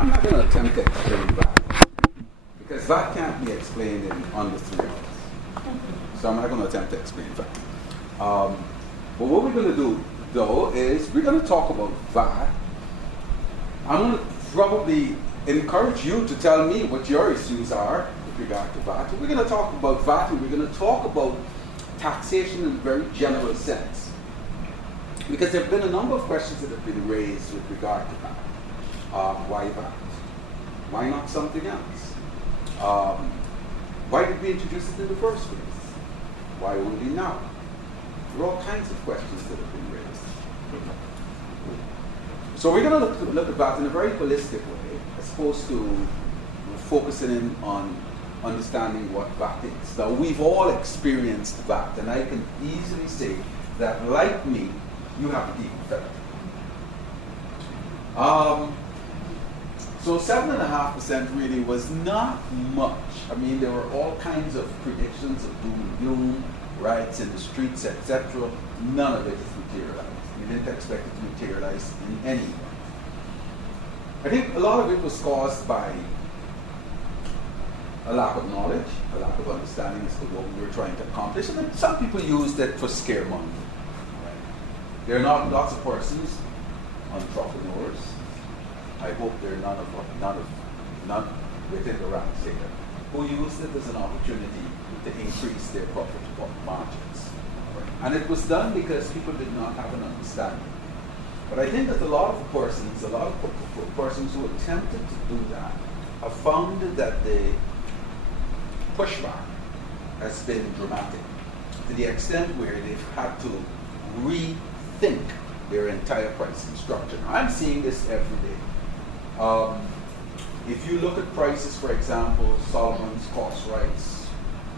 I'm not going to attempt to explain VAT, because VAT can't be explained in under 3 hours. So I'm not going to attempt to explain VAT. But what we're going to do, though, is we're going to talk about VAT. I'm going to probably encourage you to tell me what your issues are with regard to VAT. We're going to talk about VAT, and we're going to talk about taxation in a very general sense. Because there have been a number of questions that have been raised with regard to VAT. Why VAT? Why not something else? Why did we introduce it in the first place? Why only now? There are all kinds of questions that have been raised. So we're going to look at VAT in a very holistic way, as opposed to focusing in on understanding what VAT is. Now, we've all experienced VAT, and I can easily say that, like me, you have to deal with that. So 7.5% really was not much. I mean, there were all kinds of predictions of doom and gloom, riots in the streets, etc. None of it is materialized. We didn't expect it to materialize in any way. I think a lot of it was caused by a lack of knowledge, a lack of understanding as to what we were trying to accomplish, and then some people used it for scare money. There are not lots of persons, entrepreneurs. I hope there are none within the ranks here, who used it as an opportunity to increase their profit margins. And it was done because people did not have an understanding. But I think that a lot of persons who attempted to do that have found that the pushback has been dramatic, to the extent where they've had to rethink their entire pricing structure. Now, I'm seeing this every day. If you look at prices, for example, Solomon's, Cost-Right,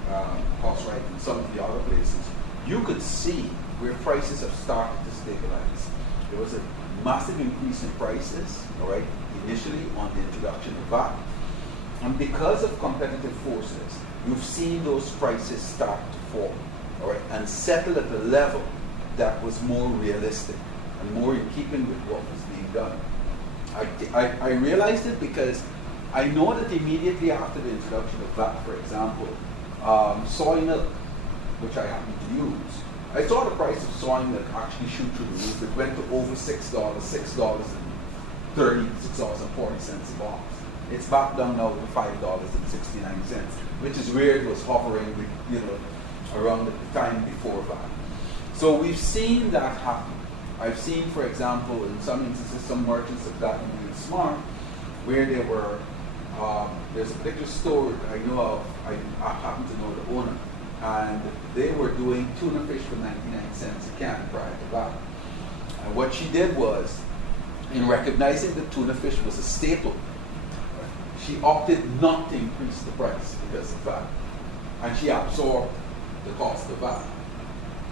and some of the other places, you could see where prices have started to stabilize. There was a massive increase in prices, all right, initially on the introduction of VAT. And because of competitive forces, you've seen those prices start to fall, all right, and settle at a level that was more realistic and more in keeping with what was being done. I realized it because I know that immediately after the introduction of VAT, for example, soy milk, which I happen to use, I saw the price of soy milk actually shoot through the roof. It went to over $6, $6.30, $6.40 a box. It's back down now to $5.69, which is where it was hovering, around the time before VAT. So we've seen that happen. I've seen, for example, in some instances, some merchants have gotten really smart, where they were, there's a particular store that I know of, I happen to know the owner, and they were doing tuna fish for 99 cents a can prior to VAT. And what she did was, in recognizing that tuna fish was a staple, she opted not to increase the price because of VAT, and she absorbed the cost of VAT.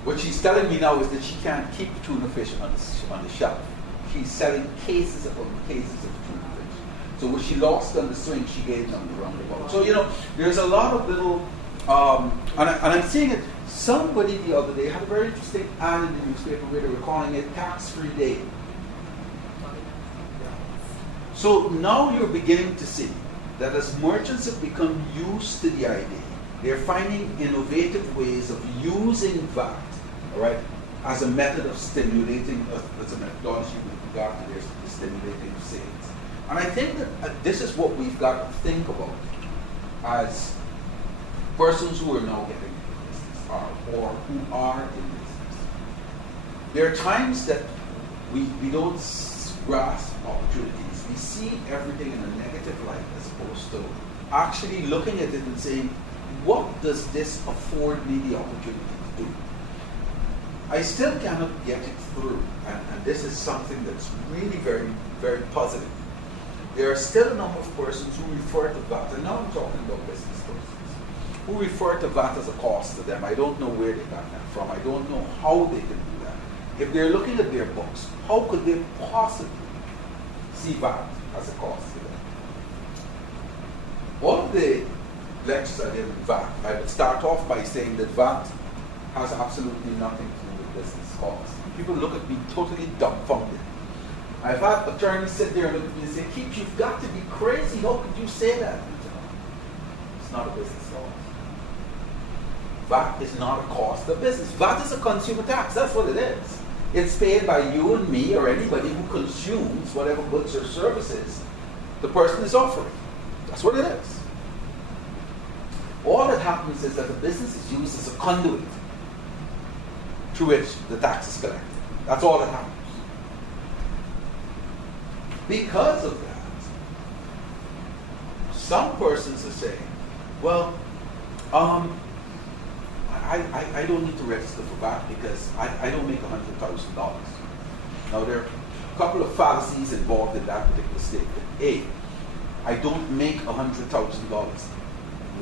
What she's telling me now is that she can't keep tuna fish on the shelf. She's selling cases upon cases of tuna fish. So what she lost on the swing, she gained on the roundabout. So, there's a lot of little, and I'm seeing it, somebody the other day had a very interesting ad in the newspaper where they were calling it tax-free day. So now you're beginning to see that as merchants have become used to the idea, they're finding innovative ways of using VAT, all right, as a method of stimulating, as a methodology with regard to their stimulating sales. And I think that this is what we've got to think about as persons who are now getting into business, or who are in business. There are times that we don't grasp opportunities. We see everything in a negative light as opposed to actually looking at it and saying, what does this afford me the opportunity to do? I still cannot get it through, and this is something that's really very, very positive. There are still a number of persons who refer to VAT, and now I'm talking about business persons, who refer to VAT as a cost to them. I don't know where they got that from. I don't know how they can do that. If they're looking at their books, how could they possibly see VAT as a cost to them? All of the lectures I did with VAT, I would start off by saying that VAT has absolutely nothing to do with business costs. People look at me totally dumbfounded I've had attorneys sit there and look at me and say, Keith, you've got to be crazy. How could you say that? It's not a business law. VAT is not a cost of business. VAT is a consumer tax. That's what it is. It's paid by you and me or anybody who consumes whatever goods or services the person is offering. That's what it is. All that happens is that the business is used as a conduit through which the tax is collected. That's all that happens. Because of that, some persons are saying, well, I don't need to register for VAT because I don't make $100,000. Now, there are a couple of fallacies involved in that particular statement. A, I don't make $100,000.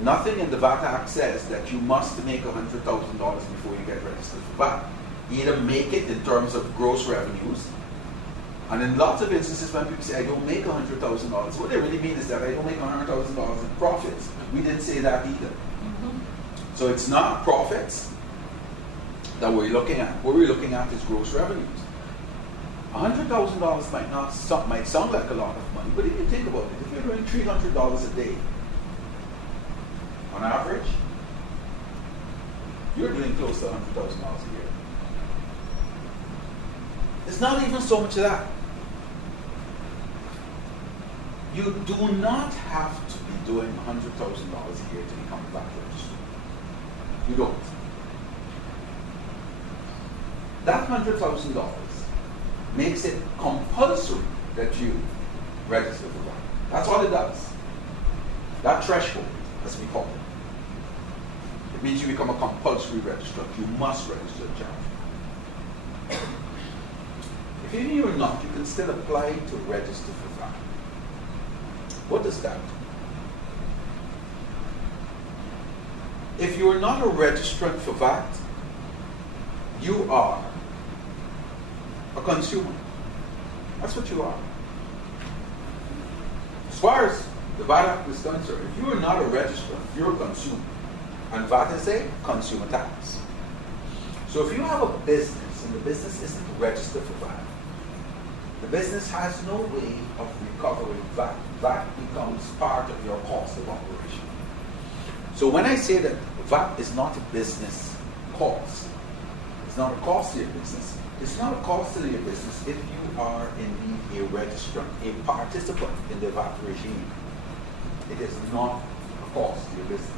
Nothing in the VAT Act says that you must make $100,000 before you get registered for VAT. Either make it in terms of gross revenues, and in lots of instances when people say I don't make $100,000, what they really mean is that I don't make $100,000 in profits. We didn't say that either. So it's not profits that we're looking at. What we're looking at is gross revenues. $100,000 might sound like a lot of money, but if you think about it, if you're doing $300 a day, on average, you're doing close to $100,000 a year. It's not even so much of that. You do not have to be doing $100,000 a year to become a VAT registered. You don't. That $100,000 makes it compulsory that you register for VAT. That's all it does. That threshold, as we call it. It means you become a compulsory registrant. You must register a charge. If even you're not, you can still apply to register for VAT. What does that do? If you are not a registrant for VAT, you are a consumer. That's what you are. As far as the VAT Act is concerned, if you are not a registrant, you're a consumer. And VAT is a consumer tax. So if you have a business and the business isn't registered for VAT, the business has no way of recovering VAT. VAT becomes part of your cost of operation. So when I say that VAT is not a business cost, it's not a cost to your business, it's not a cost to your business if you are indeed a registrant, a participant in the VAT regime. It is not a cost to your business.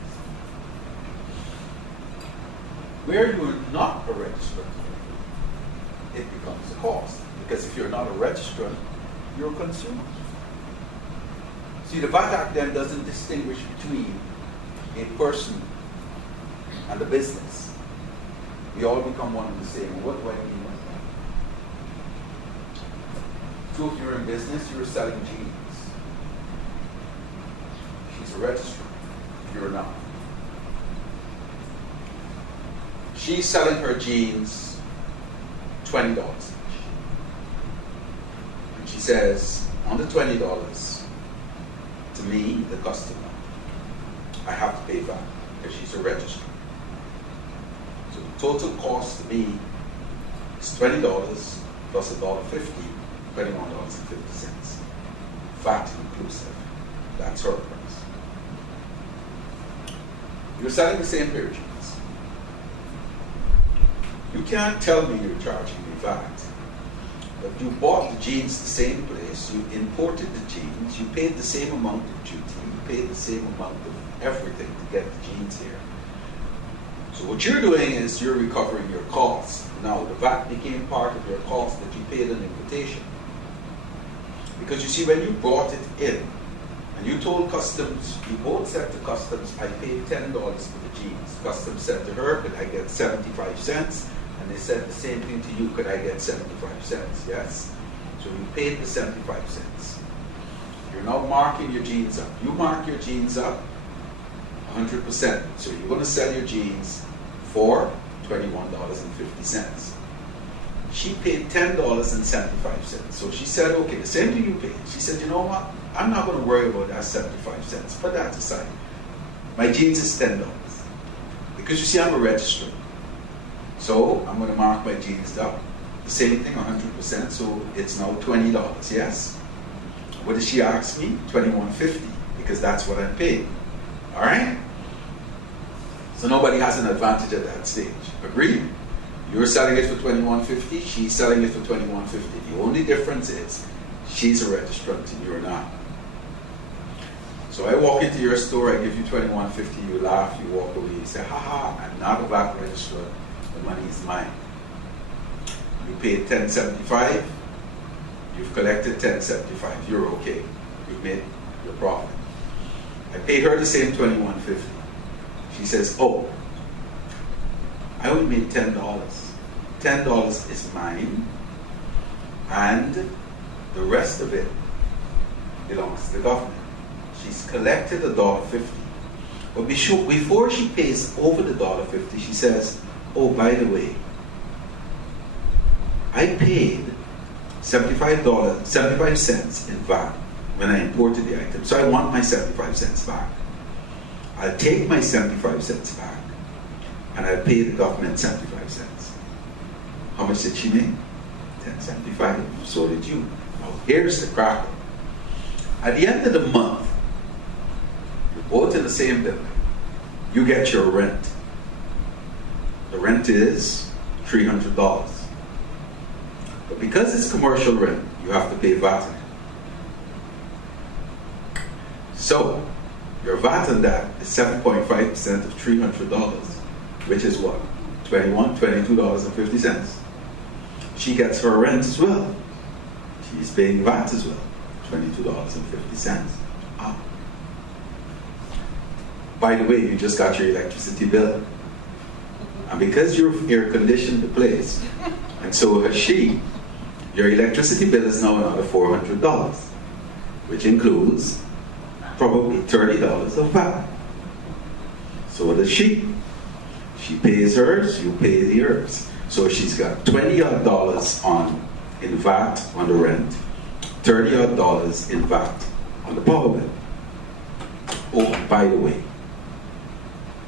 Where you are not a registrant, it becomes a cost. Because if you're not a registrant, you're a consumer. See, the VAT Act then doesn't distinguish between a person and a business. We all become one and the same. What do I mean by that? So if you're in business, you're selling jeans. She's a registrant. You're not. She's selling her jeans $20 each. And she says, on the $20, to me, the customer, I have to pay VAT because she's a registrant. So the total cost to me is $20 plus $1.50, $21.50. VAT inclusive. That's her price. You're selling the same pair of jeans. You can't tell me you're charging me VAT. But you bought the jeans the same place, you imported the jeans, you paid the same amount of duty, you paid the same amount of everything to get the jeans here. So what you're doing is you're recovering your costs. Now the VAT became part of your cost that you paid an invitation. Because you see, when you brought it in, and you told customs, you both said to customs, I paid $10 for the jeans. Customs said to her, could I get 75 cents? And they said the same thing to you, could I get 75 cents? Yes. So you paid the 75 cents. You're now marking your jeans up. You mark your jeans up 100%. So you're going to sell your jeans for $21.50. She paid $10.75. So she said, okay, the same thing you paid. She said, you know what? I'm not going to worry about that 75 cents. Put that aside. My jeans is $10. Because you see, I'm a registrant. So I'm going to mark my jeans up the the same thing, 100%, so it's now $20, yes? What does she ask me? $21.50, because that's what I'm paying. All right? So nobody has an advantage at that stage. Agreed? You're selling it for $21.50, she's selling it for $21.50. The only difference is she's a registrant and you're not. So I walk into your store, I give you $21.50, you laugh, you walk away, you say, haha, I'm not a VAT registrant, the money is mine. You paid $10.75, you've collected $10.75, you're okay. You've made your profit. I pay her the same $21.50. She says, oh, I only made $10. $10 is mine, and the rest of it belongs to the government. She's collected $1.50. But before she pays over the $1.50, she says, oh, by the way, I paid 75 cents in VAT when I imported the item. So I want my 75 cents back. I'll take my 75 cents back and I'll pay the government 75 cents. How much did she make? $10.75. So did you. Now here's the cracker. At the end of the month, you're both in the same building. You get your rent. The rent is $300. But because it's commercial rent, you have to pay VAT on it. So, your VAT on that is 7.5% of $300, which is what? $22.50. She gets her rent as well. She's paying VAT as well, $22.50. Ah. By the way, you just got your electricity bill. And because you've air-conditioned the place, and so has she, your electricity bill is now another $400, which includes probably $30 of VAT. So does she. She pays hers, you pay the yours. So she's got $20 in VAT on the rent, $30 in VAT on the power bill. Oh, by the way,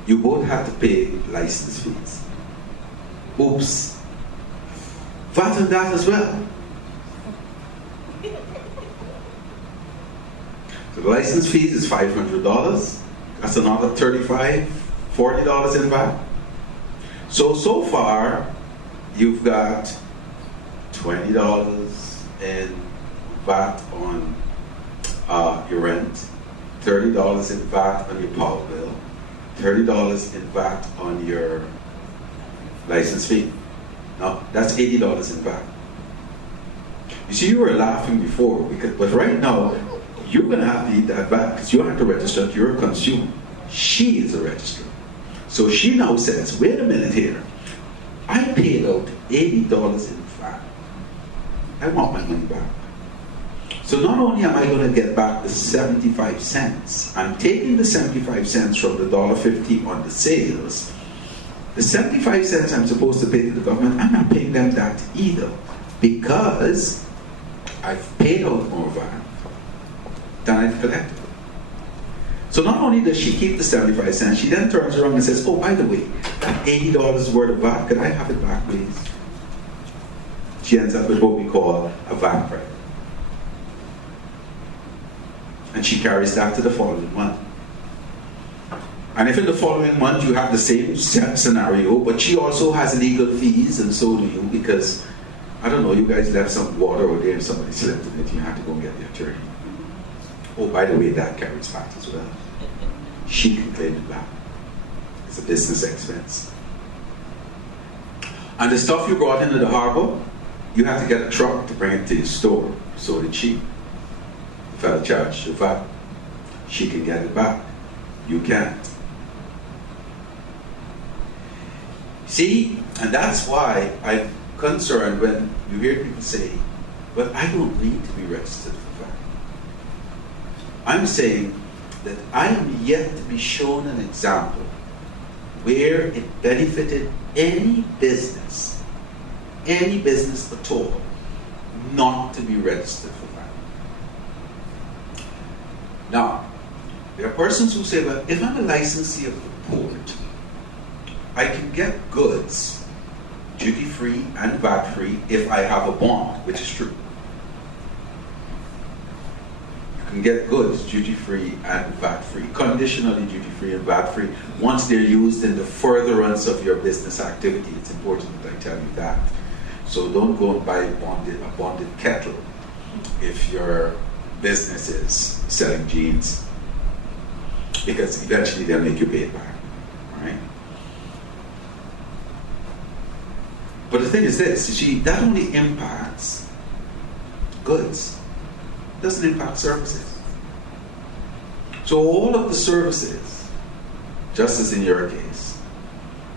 you both have to pay license fees. Oops. VAT on that as well. So the license fees is $500. That's another $35, $40 in VAT. So far, you've got $20 in VAT on your rent, $30 in VAT on your power bill, $30 in VAT on your license fee. Now, that's $80 in VAT. You see, you were laughing before, but right now, you're going to have to eat that VAT because you have to register that you're a consumer. She is a registrant. So she now says, wait a minute here. I paid out $80 in VAT. I want my money back. So not only am I going to get back the 75 cents, I'm taking the 75 cents from the $1.50 on the sales. The 75 cents I'm supposed to pay to the government, I'm not paying them that either because I've paid out more VAT than I've collected. So not only does she keep the 75 cents, she then turns around and says, oh, by the way, that $80 worth of VAT, could I have it back, please? She ends up with what we call a VAT credit. And she carries that to the following month. And if in the following month you have the same scenario, but she also has legal fees, and so do you, because, I don't know, you guys left some water over there and somebody slipped in it, you have to go and get the attorney. Oh, by the way, that carries VAT as well. She can claim it back. It's a business expense. And the stuff you brought into the harbor, you have to get a truck to bring it to your store. So did she. The fellow charged the VAT. She can get it back. You can't. See, and that's why I'm concerned when you hear people say, well, I don't need to be registered for VAT. I'm saying that I am yet to be shown an example where it benefited any business at all, not to be registered for VAT. Now, there are persons who say, well, if I'm a licensee of the port, I can get goods duty-free duty-free and VAT-free if I have a bond, which is true. You can get goods duty-free and VAT-free, conditionally duty-free and VAT-free, once they're used in the furtherance of your business activity. It's important that I tell you that. So don't go and buy a bonded kettle if your business is selling jeans, because eventually they'll make you pay it back, right? But the thing is this, you see, that only impacts goods, it doesn't impact services. So all of the services, just as in your case,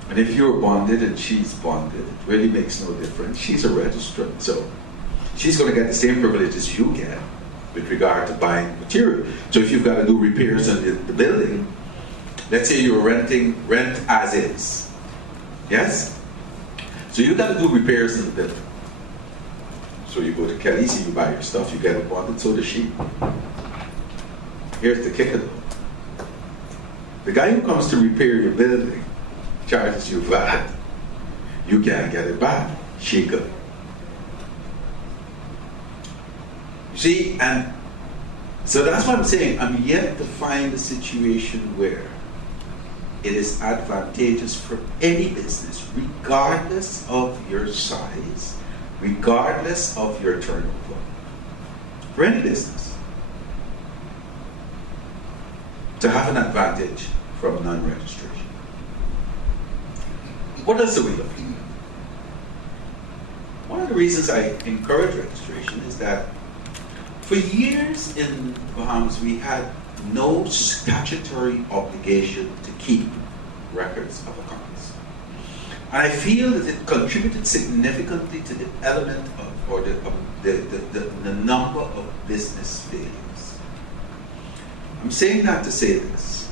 and if you're bonded and she's bonded, it really makes no difference. She's a registrant, so she's going to get the same privileges you get with regard to buying material. So if you've got to do repairs on the building, let's say you're renting rent as is, yes? So you've got to do repairs in the building. So you go to Kelly's, you buy your stuff, you get it bonded, so does she. Here's the kicker though. The guy who comes to repair your building charges you VAT. You can't get it back. She could. You see, and so that's what I'm saying. I'm yet to find a situation where it is advantageous for any business, regardless of your size, regardless of your turnover. For any business to have an advantage from non-registration. What else are we looking at? One of the reasons I encourage registration is that for years in Bahamas we had no statutory obligation to keep records of accounts. And I feel that it contributed significantly to the element of, or the number of business failures. I'm saying that to say this,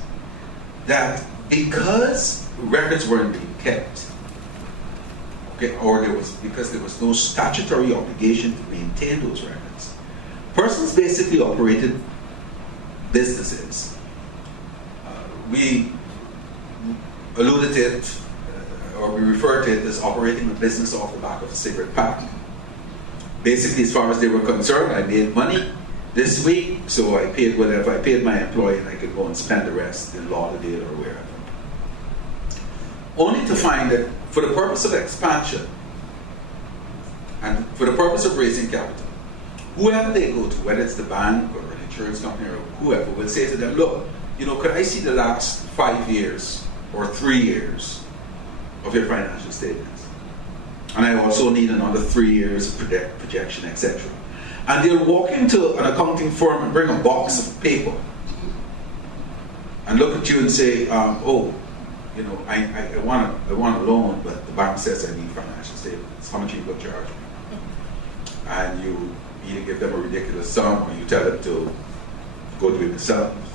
that because records weren't being kept, okay, or because there was no statutory obligation to maintain those records, persons basically operated businesses. We alluded to it, or we referred to it as operating a business off the back of a cigarette pack. Basically, as far as they were concerned, I made money this week, so I paid whatever. I paid my employee and I could go and spend the rest in Lauderdale or wherever. Only to find that for the purpose of expansion and for the purpose of raising capital, whoever they go to, whether it's the bank or an insurance company or whoever, will say to them, look, could I see the last 5 years or 3 years of your financial statements? And I also need another 3 years of projection, etc. And they'll walk into an accounting firm and bring a box of paper and look at you and say, I want a loan, but the bank says I need financial statements. How much are you going to charge me? And you either give them a ridiculous sum or you tell them to go do it themselves.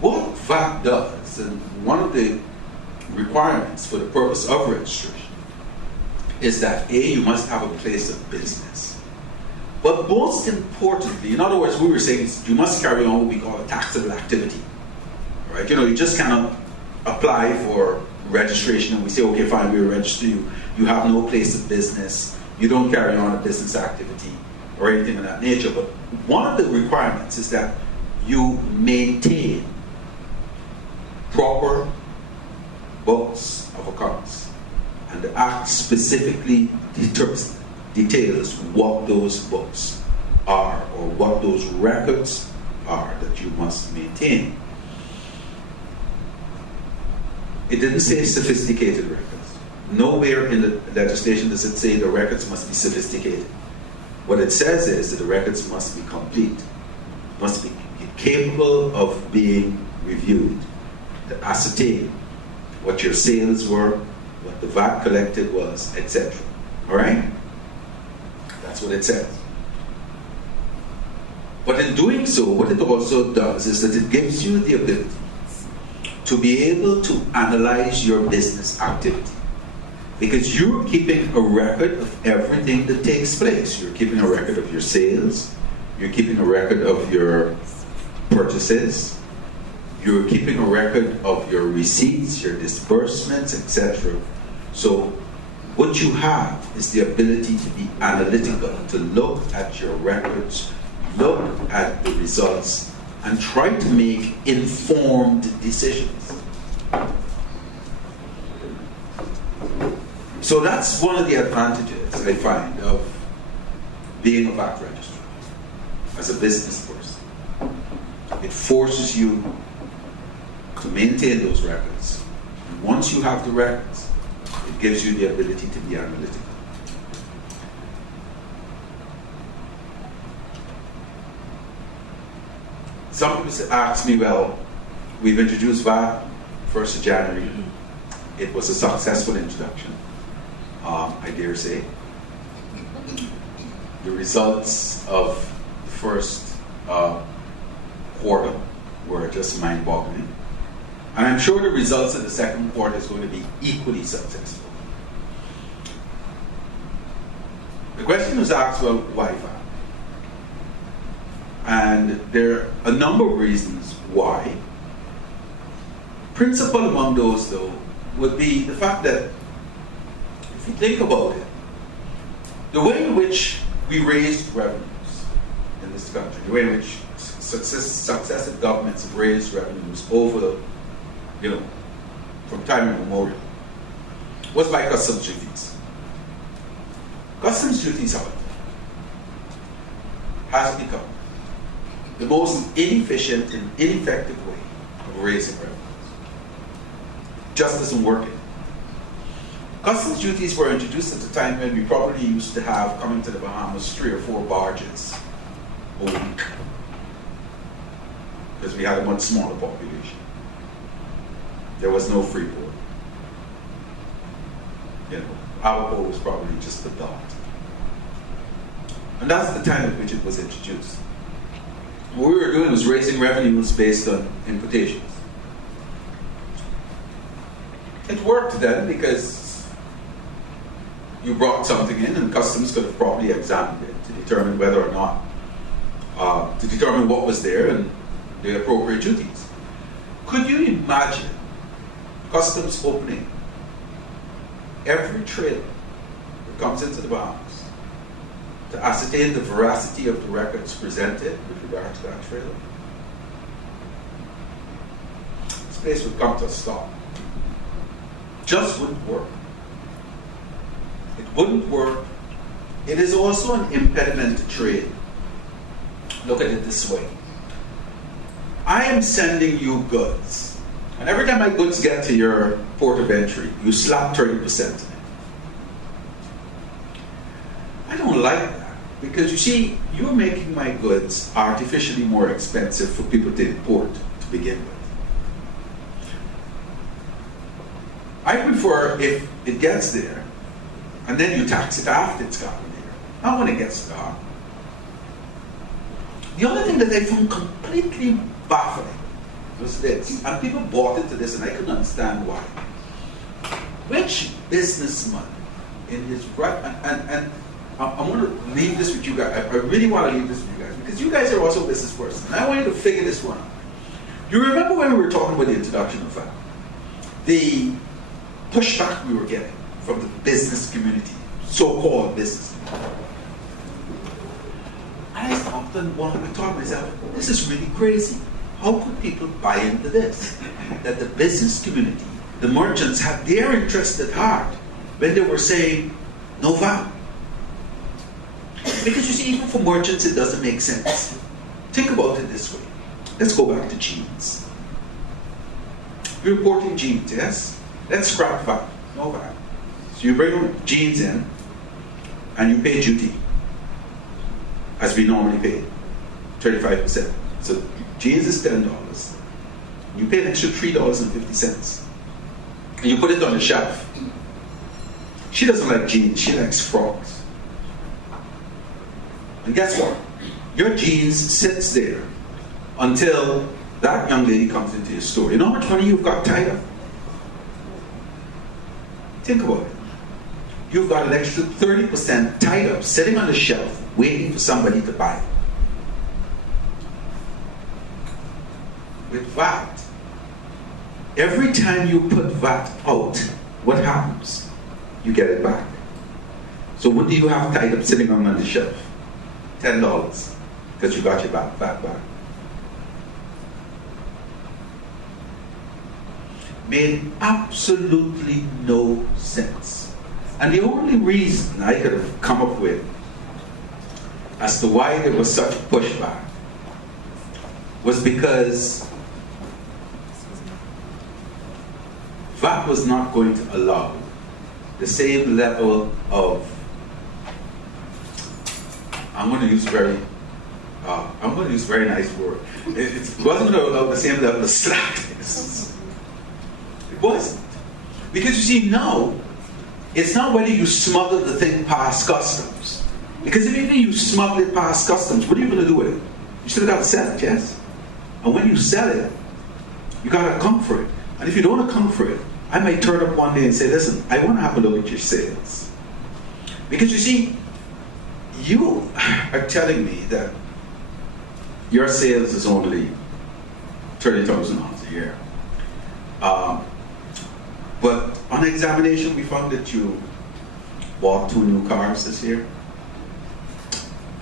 What VAT does, and one of the requirements for the purpose of registration, is that A, you must have a place of business. But most importantly, in other words, we were saying is you must carry on what we call a taxable activity. Right? You just cannot apply for registration and we say, okay, fine, we'll register you. You have no place of business. You don't carry on a business activity or anything of that nature. But one of the requirements is that you maintain proper books of accounts. And the Act specifically details what those books are or what those records are that you must maintain. It didn't say sophisticated records. Nowhere in the legislation does it say the records must be sophisticated. What it says is that the records must be complete, must be capable of being reviewed, to ascertain what your sales were, what the VAT collected was, etc. All right? That's what it says. But in doing so, what it also does is that it gives you the ability to be able to analyze your business activity. Because you're keeping a record of everything that takes place. You're keeping a record of your sales. You're keeping a record of your purchases. You're keeping a record of your receipts, your disbursements, etc. So what you have is the ability to be analytical, to look at your records, look at the results, and try to make informed decisions. So that's one of the advantages I find of being a VAT registrar as a business person. It forces you to maintain those records. And once you have the records, it gives you the ability to be analytical. Some people ask me, well, we've introduced VAT 1st of January. It was a successful introduction, I dare say. The results of the first quarter were just mind-boggling. And I'm sure the results of the second quarter is going to be equally successful. The question was asked, well, why VAT? And there are a number of reasons why. Principal among those, though, would be the fact that, if you think about it, the way in which we raised revenues in this country, the way in which successive governments have raised revenues over, from time immemorial, was by customs duties. Customs duties, however, has become the most inefficient and ineffective way of raising revenues. Just isn't working. Customs duties were introduced at the time when we probably used to have, coming to the Bahamas, 3 or 4 barges a week, because we had a much smaller population. There was no free port. Our port was probably just a dot. And that's the time at which it was introduced. What we were doing was raising revenues based on importations. It worked then because you brought something in and customs could have probably examined it to determine whether or not, to determine what was there and the appropriate duties. Could you imagine customs opening every trailer that comes into the Bahamas to ascertain the veracity of the records presented with regard to that trailer? This place would come to a stop. Just wouldn't work. It wouldn't work. It is also an impediment to trade. Look at it this way. I am sending you goods, and every time my goods get to your port of entry, you slap 30% in it. I don't like that, because you see, you're making my goods artificially more expensive for people to import to begin with. I prefer if it gets there, and then you tax it after it's gotten there, not when it gets there. The other thing that I found completely baffling was this, and people bought into this, and I couldn't understand why. Which businessman in his right, and I want to leave this with you guys. I really want to leave this with you guys, because you guys are also business persons, and I want you to figure this one out. You remember when we were talking about the introduction of VAT? The pushback we were getting from the business community, so-called business community. And I stopped and thought to myself, this is really crazy. How could people buy into this? That the business community, the merchants, had their interest at heart when they were saying, no VAT. Because you see, even for merchants, it doesn't make sense. Think about it this way. Let's go back to jeans. You're importing jeans, yes? Let's scrap VAT, no VAT. So you bring jeans in, and you pay duty, as we normally pay, 35%. So jeans is $10. You pay an extra $3.50. And you put it on the shelf. She doesn't like jeans, she likes frogs. And guess what? Your jeans sits there until that young lady comes into your store. You know how much money you've got tied up? Think about it. You've got an extra 30% tied up, sitting on the shelf, waiting for somebody to buy it. With VAT, every time you put VAT out, what happens? you get it back. So what do you have tied up sitting on the shelf? $10, because you got your VAT back. Made absolutely no sense. And the only reason I could have come up with as to why there was such pushback was because VAT was not going to allow the same level of, I'm going to use very nice word. It wasn't going to allow the same level of slackness. It wasn't. Because you see, now, it's not whether you smuggle the thing past customs. Because if even you smuggle it past customs, what are you going to do with it? You still got to sell it, yes? And when you sell it, you got to account for it. And if you don't account for it, I might turn up one day and say, listen, I want to have a look at your sales. Because you see, you are telling me that your sales is only $30,000 a year. But on examination, we found that you bought 2 new cars this year.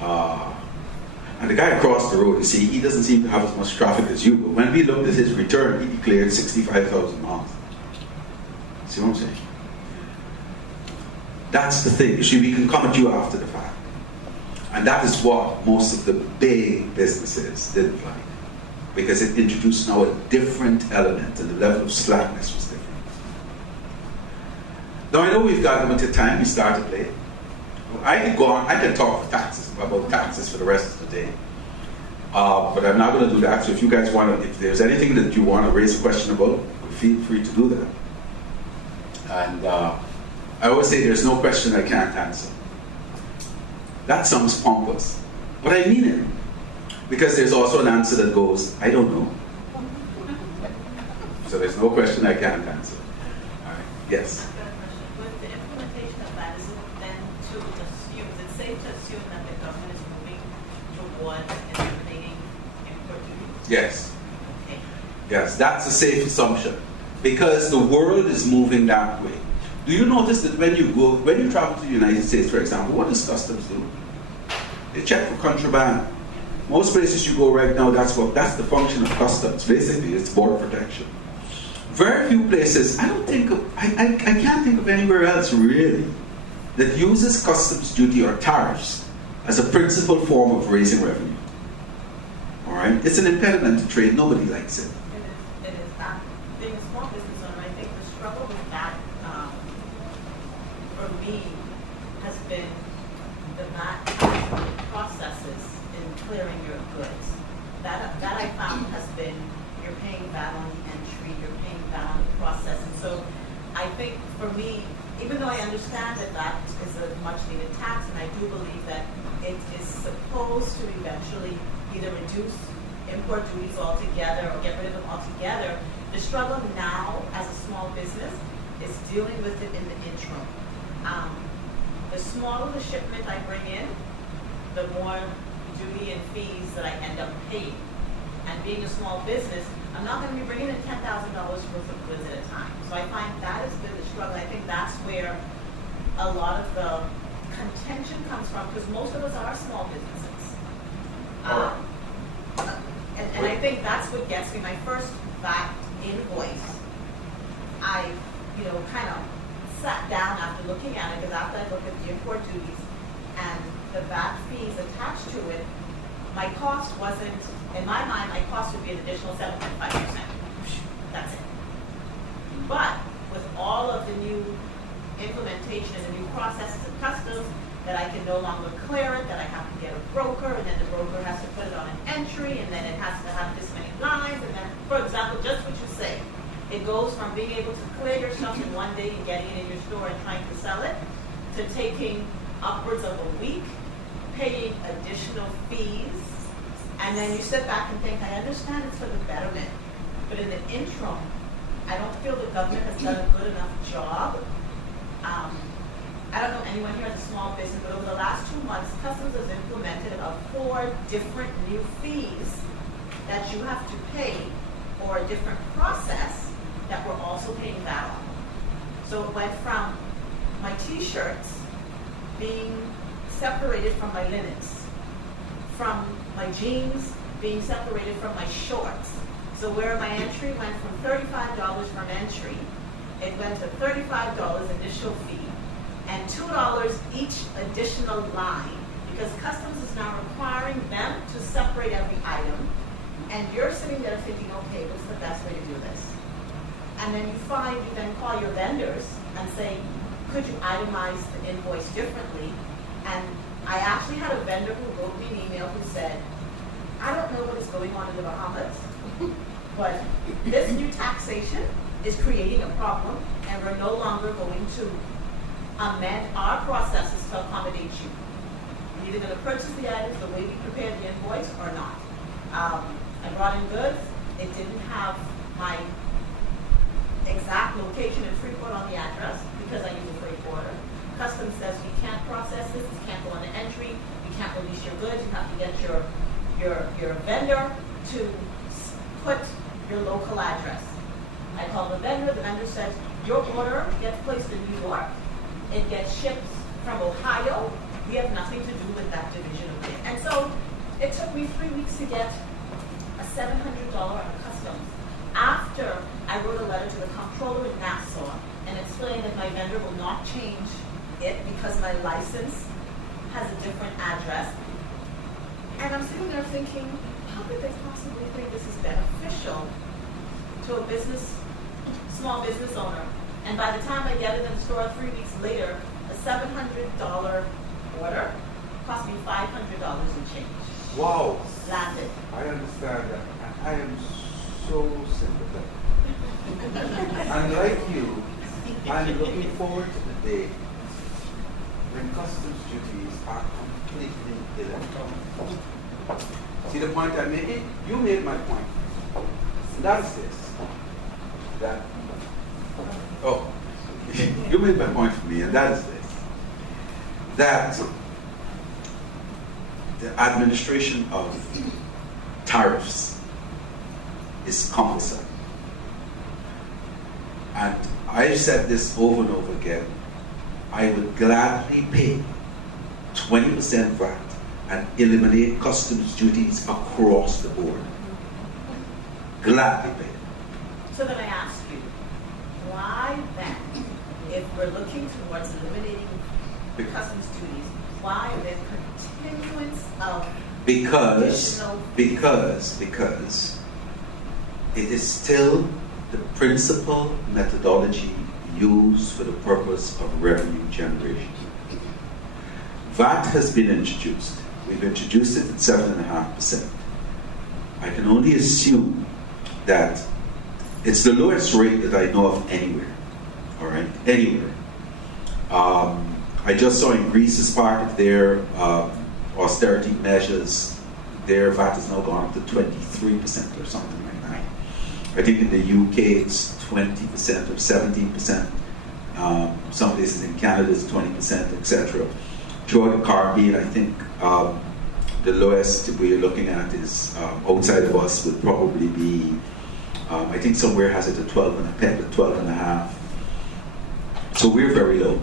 And the guy across the road, you see, he doesn't seem to have as much traffic as you, but when we looked at his return, he declared 65,000 miles. See what I'm saying? That's the thing. You see, we can come at you after the fact. And that is what most of the big businesses didn't like. Because it introduced now a different element, and the level of slackness was different. Now I know we've got limited time, we started late. I could go on, I can talk about taxes for the rest of the day. But I'm not going to do that, so if you guys want to, if there's anything that you want to raise a question about, feel free to do that. And I always say there's no question I can't answer. That sounds pompous, but I mean it. Because there's also an answer that goes, I don't know. So there's no question I can't answer. All right. Yes? With the implementation of that, is it then to assume, is it safe to assume that the government is moving towards eliminating import duties? Yes. Okay. Yes, that's a safe assumption. Because the world is moving that way. Do you notice that when you travel to the United States, for example, what does customs do? They check for contraband. Most places you go right now, that's the function of customs. Basically, it's border protection. Very few places, I can't think of anywhere else really that uses customs duty or tariffs as a principal form of raising revenue. All right, it's an impediment to trade. Nobody likes it. It is. Being a small business owner, I think the struggle with that, for me, has been the VAT processes in clearing your goods. That I found has been, you're paying VAT on the entry, you're paying VAT on the process. And so I think for me, even though I understand that that is a much needed tax, and I do believe that it is supposed to eventually either reduce import duties altogether or get rid of them altogether, the struggle now as a small business is dealing with it in the interim. The smaller the shipment I bring in, the more duty and fees that I end up paying. And being a small business, I'm not going to be bringing in $10,000 worth of goods at a time. So I find that has been the struggle. I think that's where a lot of the contention comes from, because most of us are small businesses. And I think that's what gets me. My first VAT invoice, I kind of sat down after looking at it, because after I looked at the import duties and the VAT fees attached to it, my cost wasn't, in my mind, my cost would be an additional 7.5%. That's it. But with all of the new implementation and the new processes and customs, that I can no longer clear it, that I have to get a broker, and then the broker has to put it on an entry, and then it has to have this many lines, and then, for example, just what you say, it goes from being able to clear your stuff in one day and getting it in your store and trying to sell it, to taking upwards of a week, paying additional fees, and then you sit back and think, I understand it's for the betterment, but in the interim, I don't feel the government has done a good enough job. I don't know anyone here has a small business, but over the last 2 months, Customs has implemented about 4 different new fees that you have to pay, or a different process that we're also paying VAT on. So it went from my t-shirts being separated from my linens, from my jeans being separated from my shorts. So where my entry went from $35 from entry, it went to $35 initial fee and $2 each additional line, because customs is now requiring them to separate every item, and you're sitting there thinking, okay, what's the best way to do this? And then you then call your vendors and say, could you itemize the invoice differently? And I actually had a vendor who wrote me an email who said, I don't know what is going on in the Bahamas, but this new taxation is creating a problem, and we're no longer going to amend our processes to accommodate you. You're either going to purchase the items the way we prepared the invoice or not. I brought in goods. It didn't have my exact location in Freeport on the address because I use a freight forwarder. Customs says we can't process this. It can't go on the entry. We can't release your goods. You have to get your vendor to put your local address. I called the vendor says, your order gets placed in New York. It gets shipped from Ohio. We have nothing to do with that division of it. And so it took me 3 weeks to get a $700 on a customs after I wrote a letter to the comptroller in Nassau and explained that my vendor will not change it because my license has a different address. And I'm sitting there thinking, how could they possibly think this is beneficial to a small business owner? And by the time I get it in the store 3 weeks later, a $700 order cost me $500 in change. Wow. Landed. I understand that. And I am so sympathetic. And like you, I'm looking forward to the day when customs duties are completely illegal. See the point I'm making? You made my point. And that is this. You made my point for me, and that is this. That the administration of tariffs is cumbersome. And I've said this over and over again. I would gladly pay 20% VAT and eliminate customs duties across the board. Gladly pay. So then I ask you, why then, if we're looking towards eliminating customs duties, why then continuance of because it is still the principal methodology used for the purpose of revenue generation. VAT has been introduced. We've introduced it at 7.5%. I can only assume that it's the lowest rate that I know of anywhere. All right, anywhere. I just saw in Greece, as part of their austerity measures, their VAT has now gone up to 23% or something like that. I think in the UK it's 20% or 17%. Some places in Canada it's 20%, etc. Throughout the Caribbean, I think the lowest we're looking at is outside of us would probably be, I think somewhere has it at 12.5. So we're very low.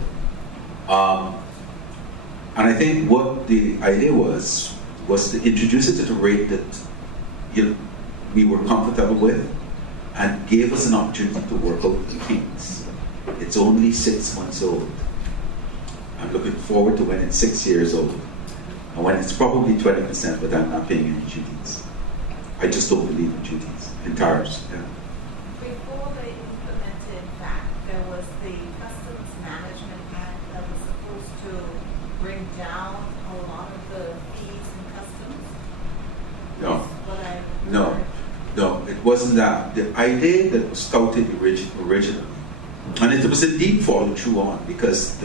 And I think what the idea was to introduce it at a rate that we were comfortable with and gave us an opportunity to work out the kinks. It's only 6 months old. I'm looking forward to when it's 6 years old and when it's probably 20%, but I'm not paying any duties. I just don't believe in duties, in tariffs. Yeah. Before they implemented that, there was the Customs Management Act that was supposed to bring down a lot of the fees in customs. No, it wasn't that. The idea that was touted originally, and it was indeed followed through on, because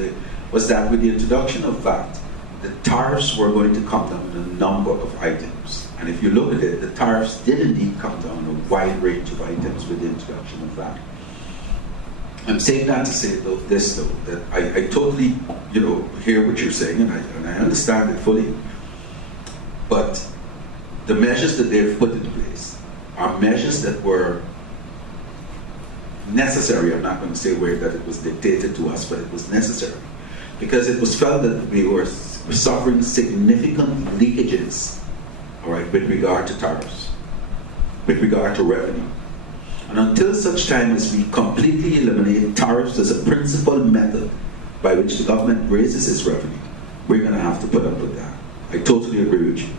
was that with the introduction of VAT, the tariffs were going to come down on a number of items. And if you look at it, the tariffs did indeed come down on a wide range of items with the introduction of VAT. I'm saying that to say this, that I totally, hear what you're saying, and I understand it fully. But the measures that they've put in place are measures that were necessary. I'm not going to say where that it was dictated to us, but it was necessary because it was felt that we were suffering significant leakages, all right, with regard to tariffs, with regard to revenue. And until such time as we completely eliminate tariffs as a principal method by which the government raises its revenue, we're going to have to put up with that. I totally agree with you.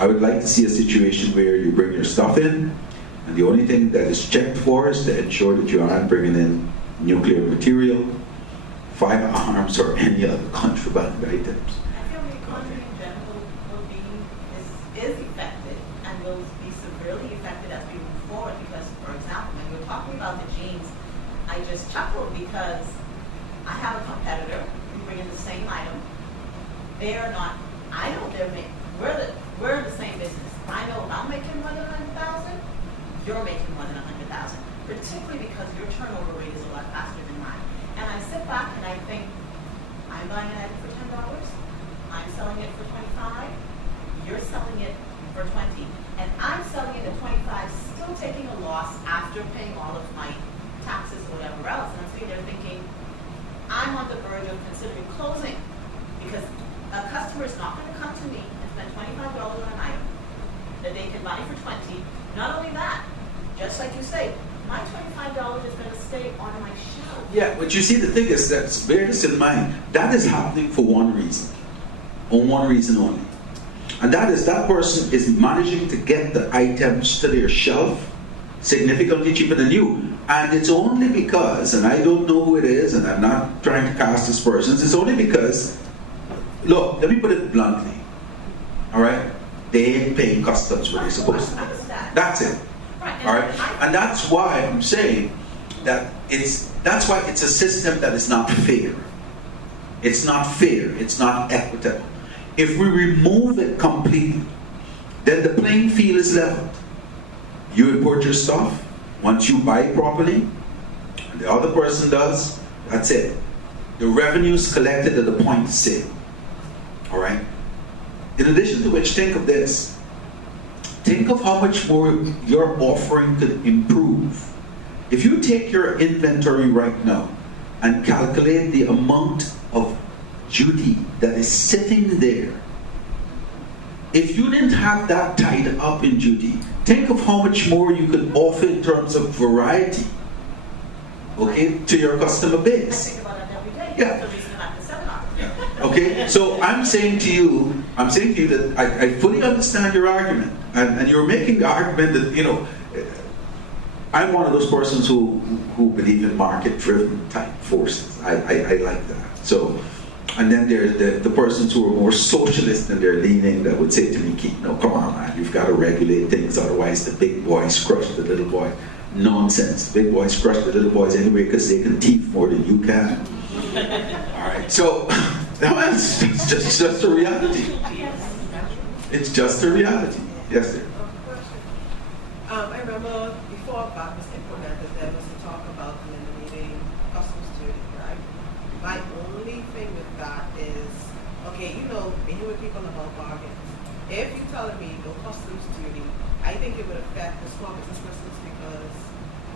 I would like to see a situation where you bring your stuff in, and the only thing that is checked for is to ensure that you aren't bringing in nuclear material, firearms, or any other contraband items. I feel the economy in general is affected and will be severely affected as we move forward because, for example, when you were talking about the jeans, I just chuckled because I have a competitor who bring in the same item. They are not, I know we're in the same business. I know if I'm making more than 100,000, you're making more than 100,000, particularly because your turnover rate is a lot faster than mine. And I sit back and I think, I'm buying an item for $10, I'm selling it for $25, you're selling it for $20, and I'm selling it at $25, still taking a loss after paying all of my taxes or whatever else. And I'm sitting there thinking, I'm on the verge of considering closing because a customer is not going to come to me and spend $25 on an item that they can buy for $20. Not only that, just like you say, my $25 is going to stay on my shelf. Yeah, but you see, the thing is that, bear this in mind, that is happening for one reason, on one reason only. And that is that person is managing to get the items to their shelf significantly cheaper than you. And it's only because, and I don't know who it is, and I'm not trying to cast aspersions, it's only because, look, let me put it bluntly, all right? They ain't paying customs where they're supposed to. That's it. All right? And that's why I'm saying that that's why it's a system that is not fair. It's not fair. It's not equitable. If we remove it completely, then the playing field is leveled. You import your stuff, once you buy it properly, and the other person does, that's it. The revenue is collected at the point of sale. All right? In addition to which, think of this. Think of how much more your offering could improve. If you take your inventory right now and calculate the amount of duty that is sitting there, if you didn't have that tied up in duty, think of how much more you could offer in terms of variety, okay, to your customer base. I think about it every day. Yeah. That's the reason I'm at the seminar. Okay, so I'm saying to you that I fully understand your argument, and you're making the argument that, you know, I'm one of those persons who believe in market-driven type forces. I like that. So, and then there's the persons who are more socialist in their leaning that would say to me, Keith, no, come on, man, you've got to regulate things, otherwise the big boys crush the little boy. Nonsense. The big boys crush the little boys anyway because they can thief more than you can. All right, so that's just a reality. It's just a reality. Yes, sir. I remember before VAT was implemented, there was a talk about eliminating customs duty, right? My only thing with that is, okay, you know, being with people about bargains. If you're telling me no customs duty, I think it would affect the small business persons because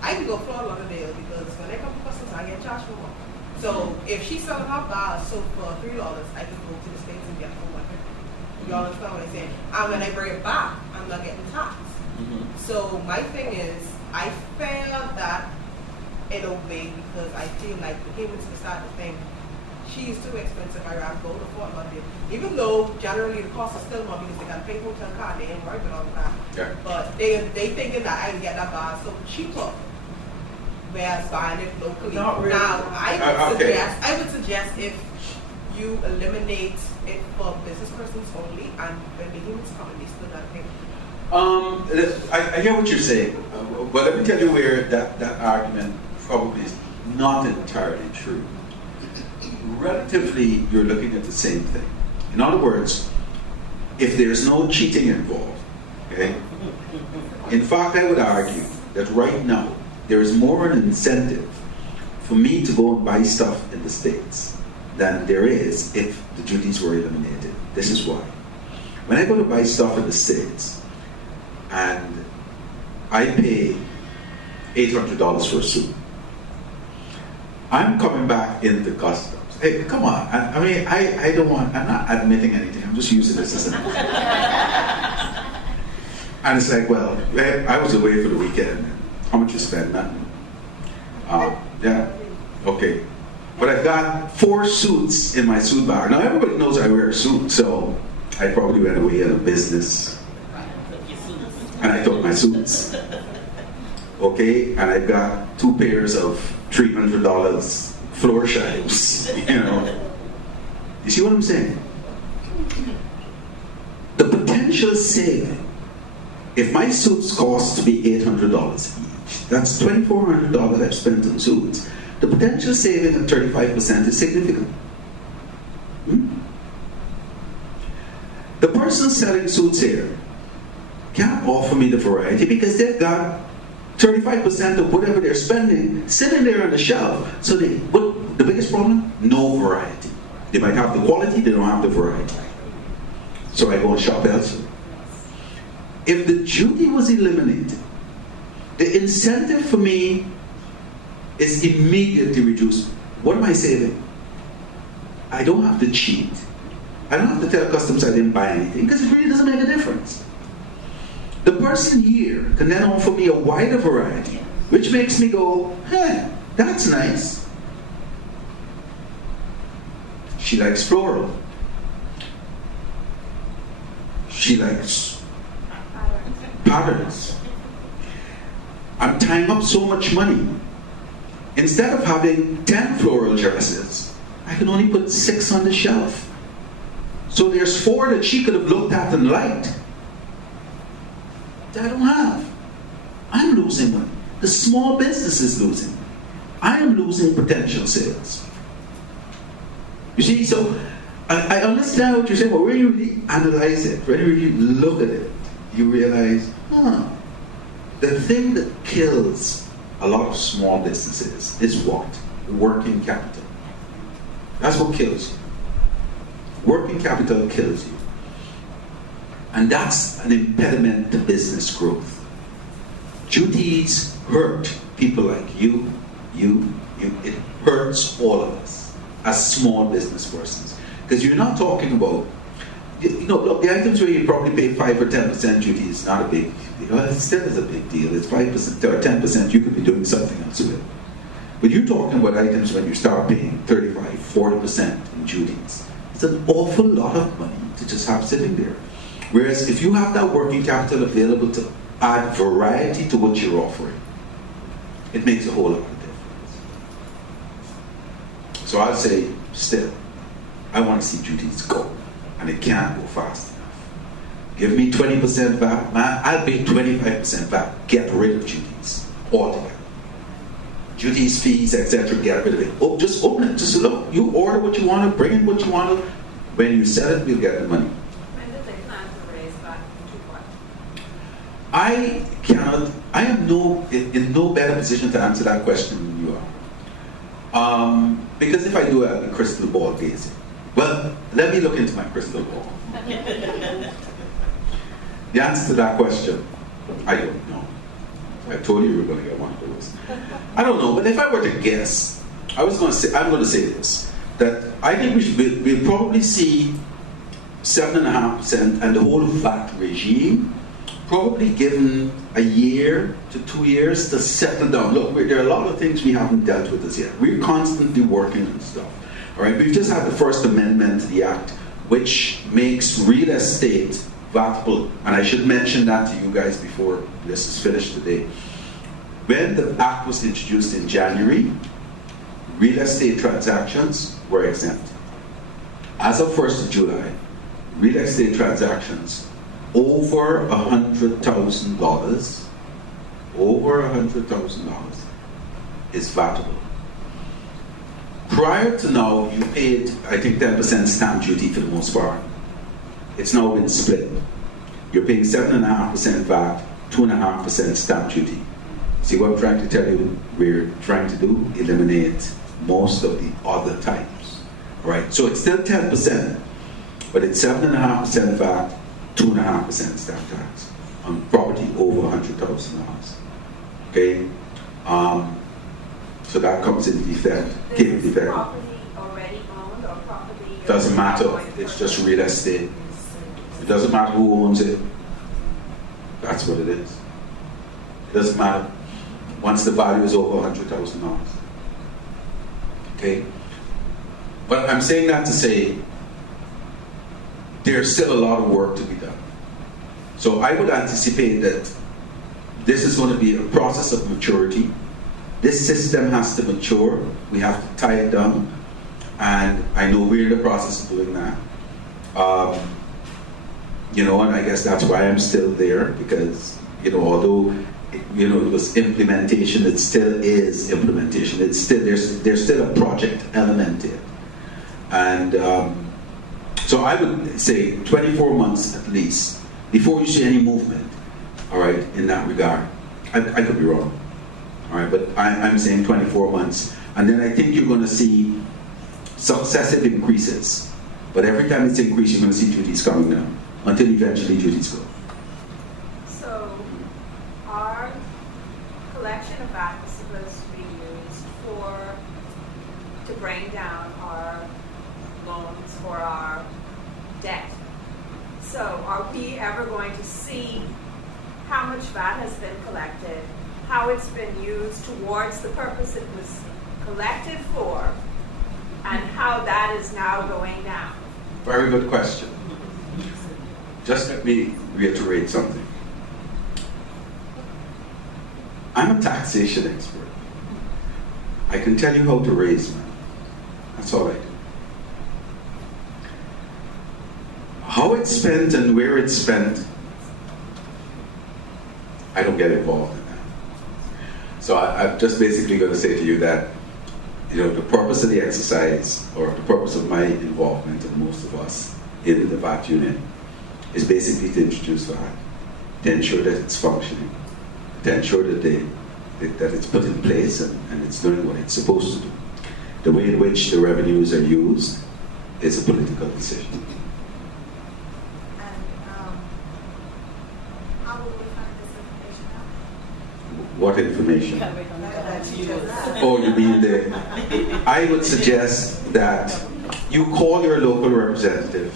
I can go Fort Lauderdale because when I come to customs, I get charged for more. So if she's selling her bar soap for $3, I can go to the States and get it for $150. You understand what I'm saying? And when I bring it back, I'm not getting taxed. So my thing is, I feel that in a way because I feel like the payments beside the thing, she's too expensive. I rather go to Fort Lauderdale, even though generally the cost is still more because they got to pay hotel car, they ain't worried about all that. Yeah. But they thinking that I can get that bar so cheaper, whereas buying it locally. Not really. Now Okay. I would suggest if you eliminate it for business persons only, and when the humans come in, they still got to pay. I hear what you're saying, but let me tell you where that argument probably is not entirely true. Relatively, you're looking at the same thing. In other words, if there's no cheating involved, okay? In fact, I would argue that right now, there is more an incentive for me to go and buy stuff in the States than there is if the duties were eliminated. This is why. When I go to buy stuff in the States, and I pay $800 for a suit, I'm coming back into customs. Hey, come on. I mean, I don't want, I'm not admitting anything. I'm just using this as an And it's like, well, I was away for the weekend. How much you spend? Nothing. Yeah, okay. But I've got 4 suits in my suit bag. Now everybody knows I wear a suit, so I probably went away on a business. And I took my suits. Okay, and I've got 2 pairs of $300 floor shoes, you know. You see what I'm saying? The potential saving, if my suits cost me $800 each, that's $2,400 I've spent on suits. The potential saving of 35% is significant. The person selling suits here can't offer me the variety because they've got 35% of whatever they're spending sitting there on the shelf. So what the biggest problem? No variety. They might have the quality, they don't have the variety. So I go and shop elsewhere. If the duty was eliminated, the incentive for me is immediately reduced. What am I saving? I don't have to cheat. I don't have to tell customs I didn't buy anything because it really doesn't make a difference. The person here can then offer me a wider variety, which makes me go, hey, that's nice. She likes floral. She likes patterns. I'm tying up so much money. Instead of having 10 floral dresses, I can only put 6 on the shelf. So there's 4 that she could have looked at and liked that I don't have. I'm losing money. The small business is losing. I am losing potential sales. You see, so I understand what you're saying, but when you really analyze it, when you really look at it, you realize, the thing that kills a lot of small businesses is what? Working capital. That's what kills you. Working capital kills you. And that's an impediment to business growth. Duties hurt people like you. It hurts all of us as small business persons. Because you're not talking about, look, the items where you probably pay 5 or 10% duty is not a big deal. Well, it still is a big deal. It's 5% or 10%, you could be doing something else with it. But you're talking about items when you start paying 35, 40% in duties. It's an awful lot of money to just have sitting there. Whereas if you have that working capital available to add variety to what you're offering, it makes a whole lot of difference. So I'll say, still, I want to see duties go, and it can't go fast enough. Give me 20% VAT, man, I'll pay 25% VAT. Get rid of duties altogether. Duties, fees, etc., get rid of it. Just open it. Just look, you order what you want to, bring in what you want to. When you sell it, we'll get the money. When did they plan to raise VAT to what? I am in no better position to answer that question than you are. Because if I do, I'll be crystal ball gazing. Well, let me look into my crystal ball. The answer to that question, I don't know. I told you we were going to get one of those. I don't know, but if I were to guess, I'm going to say this, that I think we'll probably see 7.5% and the whole VAT regime probably given a year to 2 years to settle down. Look, there are a lot of things we haven't dealt with as yet. We're constantly working on stuff. All right, we've just had the first amendment to the Act, which makes real estate VATable. And I should mention that to you guys before this is finished today. When the Act was introduced in January, real estate transactions were exempt. As of 1st of July, real estate transactions over $100,000 is VATable. Prior to now, you paid, I think, 10% stamp duty for the most part. It's now been split. You're paying 7.5% VAT, 2.5% stamp duty. See what I'm trying to tell you? We're trying to do? Eliminate most of the other types. All right, so it's still 10%, but it's 7.5% VAT, 2.5% stamp tax on property over $100,000. Okay, So that comes into effect, This came into is effect. property already owned or property? you're Doesn't matter, going to it's just purchase? real estate. It doesn't matter who owns it. That's what it is. It doesn't matter once the value is over $100,000. Okay? But I'm saying that to say there's still a lot of work to be done. So I would anticipate that this is going to be a process of maturity. This system has to mature. We have to tie it down. And I know we're in the process of doing that. And I guess that's why I'm still there, because, although, it was implementation, it still is implementation. It's still, there's still a project element to it. And so I would say 24 months at least before you see any movement, all right, in that regard. I could be wrong, all right, but I'm saying 24 months. And then I think you're going to see successive increases. But every time it's increased, you're going to see duties coming down until eventually duties go. So our collection of VAT is supposed to be used to bring down our loans or our debt. So are we ever going to see how much VAT has been collected, how it's been used towards the purpose it was collected for, and how that is now going down? Very good question. Just let me reiterate something. I'm a taxation expert. I can tell you how to raise money. That's all I do. How it's spent and where it's spent, I don't get involved in that. So I'm just basically going to say to you that, the purpose of the exercise, or the purpose of my involvement, and most of us in the VAT unit, is basically to introduce VAT, to ensure that it's functioning, to ensure that that it's put in place and it's doing what it's supposed to do. The way in which the revenues are used is a political decision. And how will we find this information out? What information? That you just said. Oh, you mean I would suggest that you call your local representative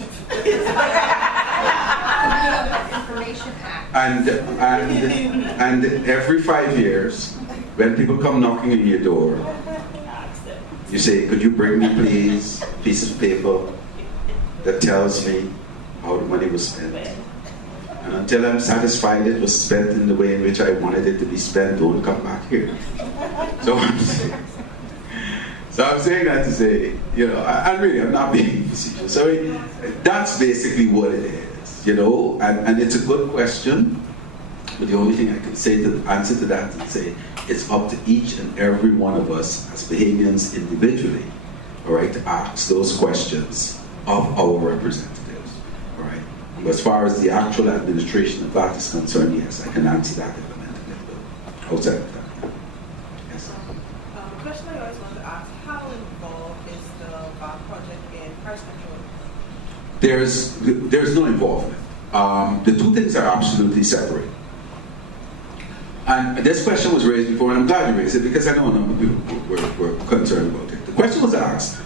and every 5 years, when people come knocking on your door, you say, could you bring me please a piece of paper that tells me how the money was spent? And until I'm satisfied it was spent in the way in which I wanted it to be spent, don't come back here. So I'm saying that to say, I'm not being facetious. So that's basically what it is, and it's a good question, but the only thing I can say to answer to that is say it's up to each and every one of us as Bahamians individually, all right, to ask those questions of our representatives, all right. As far as the actual administration of VAT is concerned, yes, I can answer that element a little bit. Outside of that, yes. A question I always want to ask, how involved is the VAT project in price control? There's no involvement. The two things are absolutely separate. And this question was raised before, and I'm glad you raised it because I know a number of people were concerned about it. The question was asked,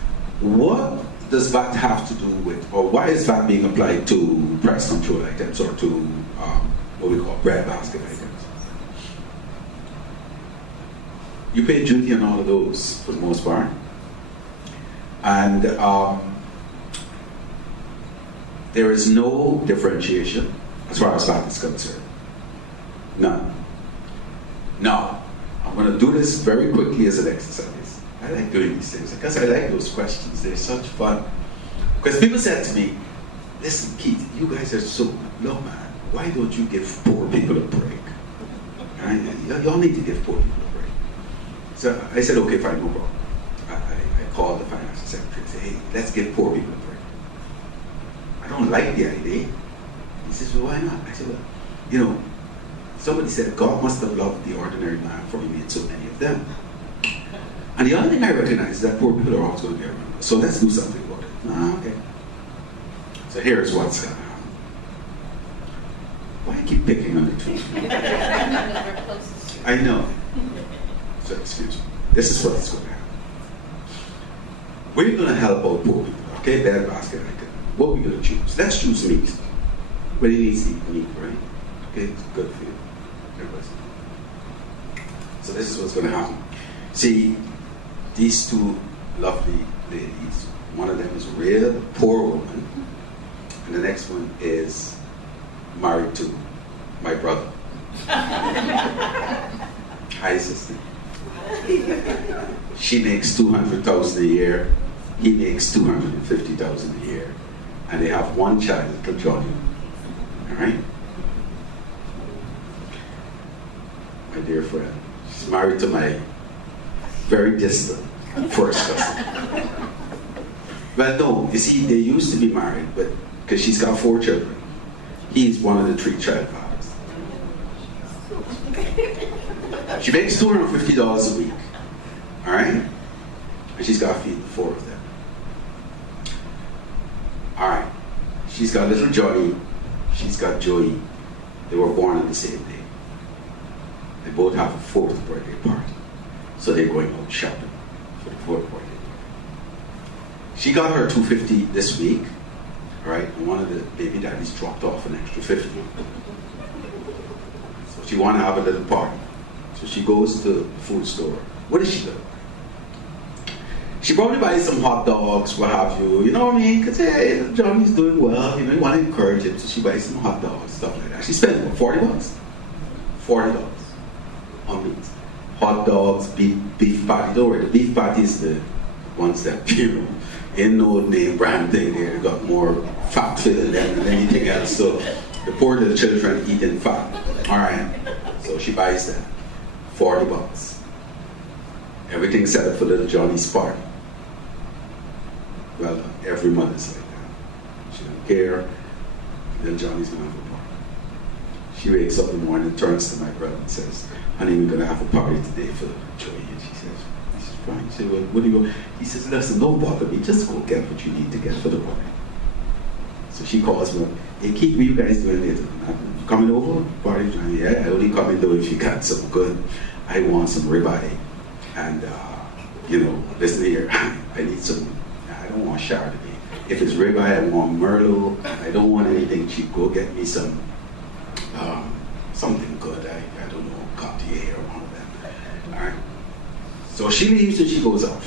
what does VAT have to do with, or why is VAT being applied to price control items or to what we call breadbasket items? You pay duty on all of those for the most part. And there is no differentiation as far as VAT is concerned. None. Now, I'm going to do this very quickly as an exercise. I like doing these things because I like those questions. They're such fun. Because people said to me, listen, Keith, you guys are so low, man. Why don't you give poor people a break? Y'all need to give poor people a break. So I said, okay, fine, no problem. I called the financial secretary and said, hey, let's give poor people a break. I don't like the idea. He says, well, why not? I said, well, somebody said, God must have loved the ordinary man for he made so many of them. And the only thing I recognize is that poor people are always going to be around us. So let's do something about it. Okay. So here's what's going to happen. Why I keep picking on the truth? I know. So excuse me. this is what's going to happen. We're going to help out poor people, okay? Bad basket item. What are we going to choose? Let's choose meat. But he needs to eat meat, right? Okay, it's good for you. Everybody's so this is what's going to happen. See, these two lovely ladies, one of them is a real poor woman, and the next one is married to my brother. Hi, sister. She makes $200,000 a year. He makes $250,000 a year, and they have one child, little Johnny. All right, my dear friend. She's married to my very distant first cousin. Well, no, you see, they used to be married, but because she's got 4 children, he's one of the 3 child fathers. She makes $250 a week, all right? And she's got to feed the 4 of them. All right, she's got little Johnny, she's got Joey. They were born on the same day. They both have a 4th birthday party. So they're going out shopping for the 4th birthday party. She got her $250 this week, all right? And one of the baby daddies dropped off an extra $50. So she wanted to have a little party. So she goes to the food store. What does she do? She probably buys some hot dogs, what have you, you know what I mean? Because, hey, Johnny's doing well, you know, you want to encourage him, so she buys some hot dogs, stuff like that. She spends, what, $40? $40 on meat. Hot dogs, beef patty. Don't worry, the beef patty is the ones that, you know, ain't no name brand thing there. They got more fat filled than anything else. So the poor little children eating fat. All right, so she buys that. $40. Everything set up for little Johnny's party. Well done. Every mother's like that. She don't care. Little Johnny's gonna have a party. She wakes up in the morning, turns to my brother and says, honey, we're gonna have a party today for Joey. And she says, this is fine. She said, well, what do you want? He says, listen, don't bother me. Just go get what you need to get for the party. So she calls me, hey Keith, what you guys doing later? I'm coming over? Party? Yeah, I only come in though if you got some good. I want some ribeye. And, you know, listen here, I need some, I don't want Chardonnay. If it's ribeye, I want Merlot. I don't want anything cheap. Go get me some, something good. I don't know, Cartier or one of them. All right. So she leaves and she goes out.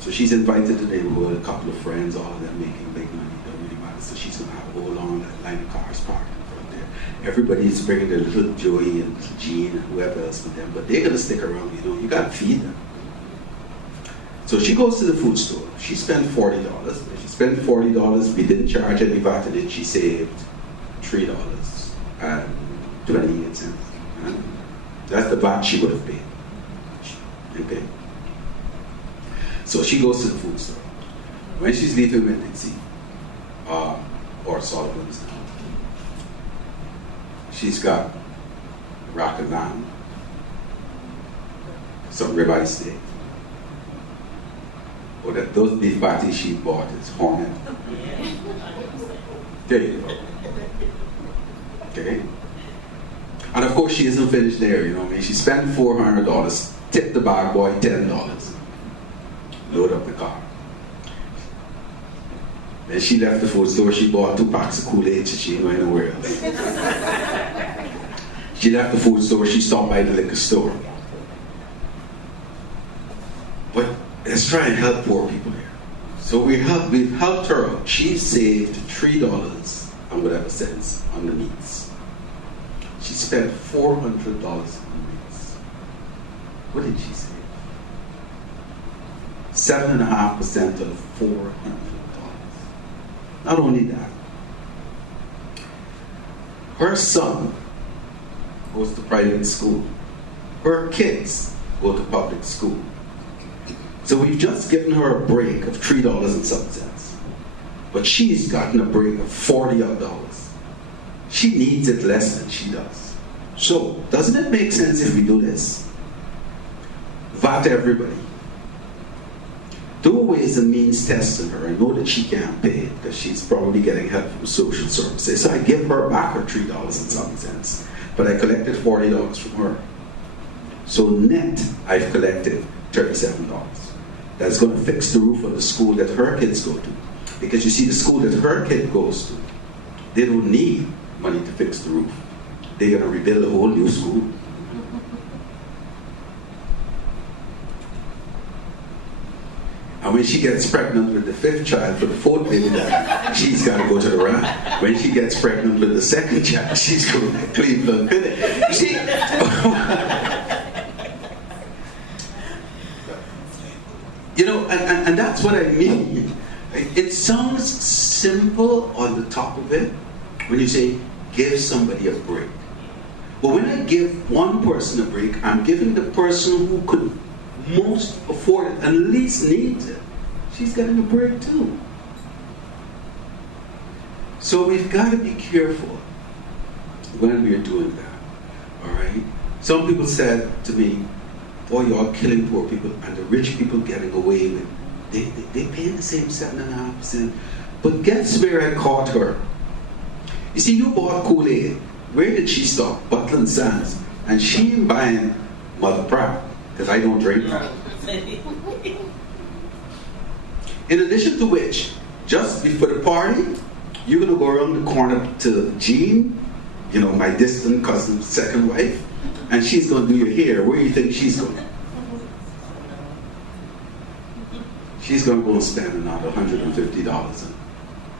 So she's invited to the neighborhood, a couple of friends, all of them making big money. Don't really matter. So she's going to have a whole long line of cars parked in front there. Everybody's bringing their little Joey and little Jean and whoever else with them, but they're going to stick around. You know, you got to feed them. So she goes to the food store. She spent $40. If she spent $40, we didn't charge any VAT in it. She saved $3.28. That's the VAT she would have paid. Okay. So she goes to the food store. When she's leaving Windy or Solomon's now, she's got a rack of lamb, some ribeye steak. Or those beef patties she bought is hornet. There you go. Okay? And of course she isn't finished there, you know what I mean? She spent $400, tipped the bag boy $10. Load up the car. Then she left the food store, she bought 2 packs of Kool-Aid, so she ain't going nowhere else. She left the food store, she stopped by the liquor store. But let's try and help poor people here. So we've helped her out. She saved $3 and whatever cents on the meats. She spent $400 on the meats. What did she save? 7.5% of $400. Not only that, her son goes to private school. Her kids go to public school. So we've just given her a break of $3 and some cents. But she's gotten a break of $40. She needs it less than she does. So, doesn't it make sense if we do this? VAT everybody. Do a ways and means testing her. I know that she can't pay because she's probably getting help from social services. So I give her back her $3 and some cents. But I collected $40 from her. So net, I've collected $37. That's going to fix the roof of the school that her kids go to. Because you see, the school that her kid goes to, they don't need money to fix the roof. They're going to rebuild a whole new school. And when she gets pregnant with the 5th child for the 4th baby, she's got to go to the ranch. When she gets pregnant with the 2nd child, she's going to Cleveland. You see? You know, and that's what I mean. It sounds simple on the top of it when you say, give somebody a break. But when I give one person a break, I'm giving the person who could most afford it and least needs it. She's getting a break too. So we've got to be careful when we're doing that. All right? Some people said to me, boy, you're all killing poor people and the rich people getting away with it. They pay the same 7.5%. But guess where I caught her? You see, you bought Kool-Aid. Where did she stop? Butland Sands. And she ain't buying Mother Pratt, because I don't drink. In addition to which, just before the party, you're going to go around the corner to Jean, you know, my distant cousin's second wife, and she's going to do your hair. Where do you think she's going? She's going to go and spend another $150 on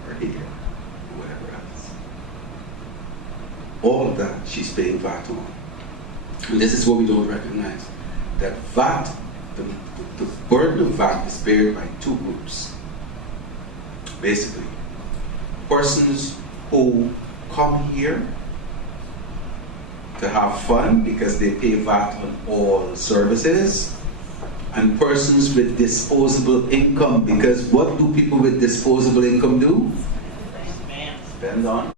her hair, or whatever else. All of that she's paying VAT on. And this is what we don't recognize. That VAT, the burden of VAT is beared by two groups. Basically, persons who come here to have fun because they pay VAT on all services, and persons with disposable income, because what do people with disposable income do? Spend on